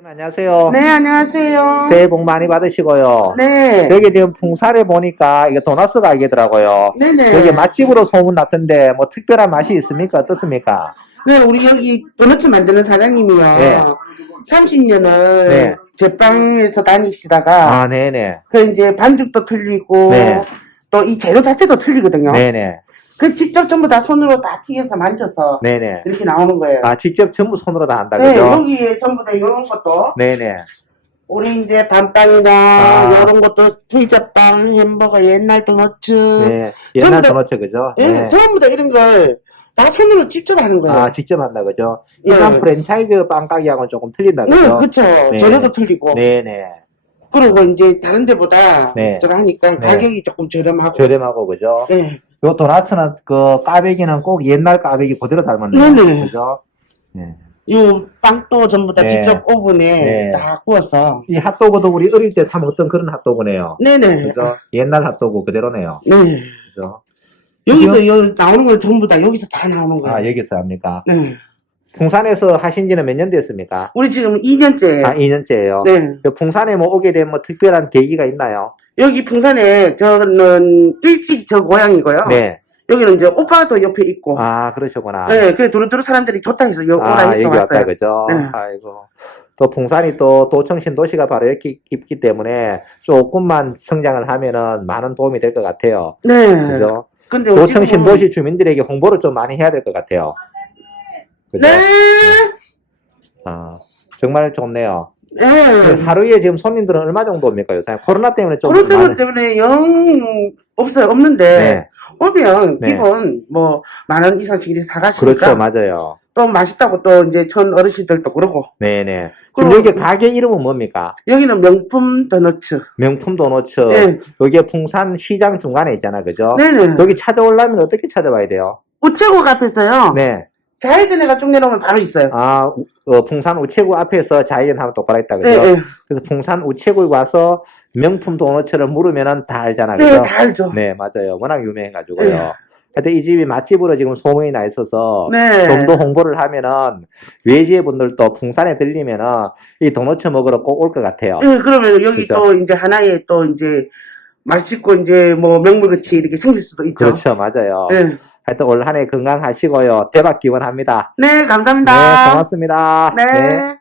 네, 안녕하세요. 네, 안녕하세요. 새해 복 많이 받으시고요. 네. 여기 지금 풍산에 보니까 이게 도나스 가게더라고요. 네네. 여기 맛집으로 소문 났던데 뭐 특별한 맛이 있습니까? 어떻습니까? 네, 우리 여기 도넛 만드는 사장님이요. 네. 30년을 네. 제빵에서 다니시다가 아, 네네. 그 이제 반죽도 틀리고 네. 또 이 재료 자체도 틀리거든요. 네네. 그 직접 전부 다 손으로 다 튀겨서 만져서 네네. 이렇게 나오는 거예요. 아, 직접 전부 손으로 다 한다, 네, 그죠? 여기에 전부 다 이런 것도 네네. 우리 이제 밤빵이나 아. 이런 것도 피자빵, 햄버거, 옛날 도넛츠, 네. 옛날 다- 도넛, 그죠? 예, 네. 전부 다 이런 걸 다 손으로 직접 하는 거예요. 아, 직접 한다, 그죠? 일반 네. 프랜차이즈 빵 가게하고는 조금 틀린다, 네, 그죠? 그쵸. 네. 재료도 틀리고. 네네. 그리고 이제 다른 데보다 네. 제가 하니까 네. 가격이 조금 저렴하고. 저렴하고, 그죠? 네. 요 도나스는 그 까베기는 꼭 옛날 까베기 그대로 닮았네요. 네네. 그죠? 네. 이 빵도 전부 다 네. 직접 오븐에 네. 다 구워서. 이 핫도그도 우리 어릴 때 사 먹던 그런 핫도그네요. 네네. 그죠? 옛날 핫도그 그대로네요. 네. 그죠? 여기서 여, 나오는 걸 전부 다 여기서 다 나오는 거예요. 아, 여기서 합니까? 네. 풍산에서 하신 지는 몇 년 됐습니까? 우리 지금 2년째. 아, 2년째예요. 네. 풍산에 뭐 오게 된 뭐 특별한 계기가 있나요? 여기 풍산에 저는 일찍 저 고향이고요. 네. 여기는 이제 오빠도 옆에 있고. 아, 그러셨구나. 네. 그래 두루두루 사람들이 좋다 해서 여, 오라 아, 해서 여기 왔다, 왔어요. 그죠? 네. 아이고. 또 풍산이 또 도청신 도시가 바로 여기 있기 때문에 조금만 성장을 하면은 많은 도움이 될 것 같아요. 네. 그죠? 근데 도청신 지금은- 도시 주민들에게 홍보를 좀 많이 해야 될 것 같아요. 그죠? 네. 아, 정말 좋네요. 그 네. 하루에 지금 손님들은 얼마 정도 옵니까, 요새? 코로나 때문에 좀. 그렇기 많은- 때문에 영 없어요. 없는데 네. 오면 네. 기본 뭐 만 원 이상씩 이렇게 그렇죠, 사가시니까 맞아요. 또 맛있다고 또 이제 전 어르신들도 그러고 네네. 그럼 그럼- 여기 가게 이름은 뭡니까? 여기는 명품 도너츠. 명품 도너츠. 네. 여기 풍산 시장 중간에 있잖아, 그죠? 네네. 여기 찾아오려면 어떻게 찾아와야 돼요? 우체국 앞에서요. 네. 좌회전해가 쭉 내려오면 바로 있어요. 아, 우- 어, 풍산 우체국 앞에서 자이언 하면 똑바로 있다, 그죠? 네, 네. 그래서 풍산 우체국에 와서 명품 도너츠를 물으면은 다 알잖아, 네, 그죠? 다 알죠. 네, 맞아요. 워낙 유명해가지고요. 네. 하여튼 이 집이 맛집으로 지금 소문이 나 있어서 네. 좀 더 홍보를 하면은 외지의 분들도 풍산에 들리면은 이 도너츠 먹으러 꼭 올 것 같아요. 네, 그러면 여기 그죠. 또 이제 하나의 또 이제 맛있고 이제 뭐 명물같이 이렇게 생길 수도 있죠. 그렇죠, 맞아요. 네. 하여튼 올 한 해 건강하시고요. 대박 기원합니다. 네, 네, 감사합니다. 고맙습니다. 네.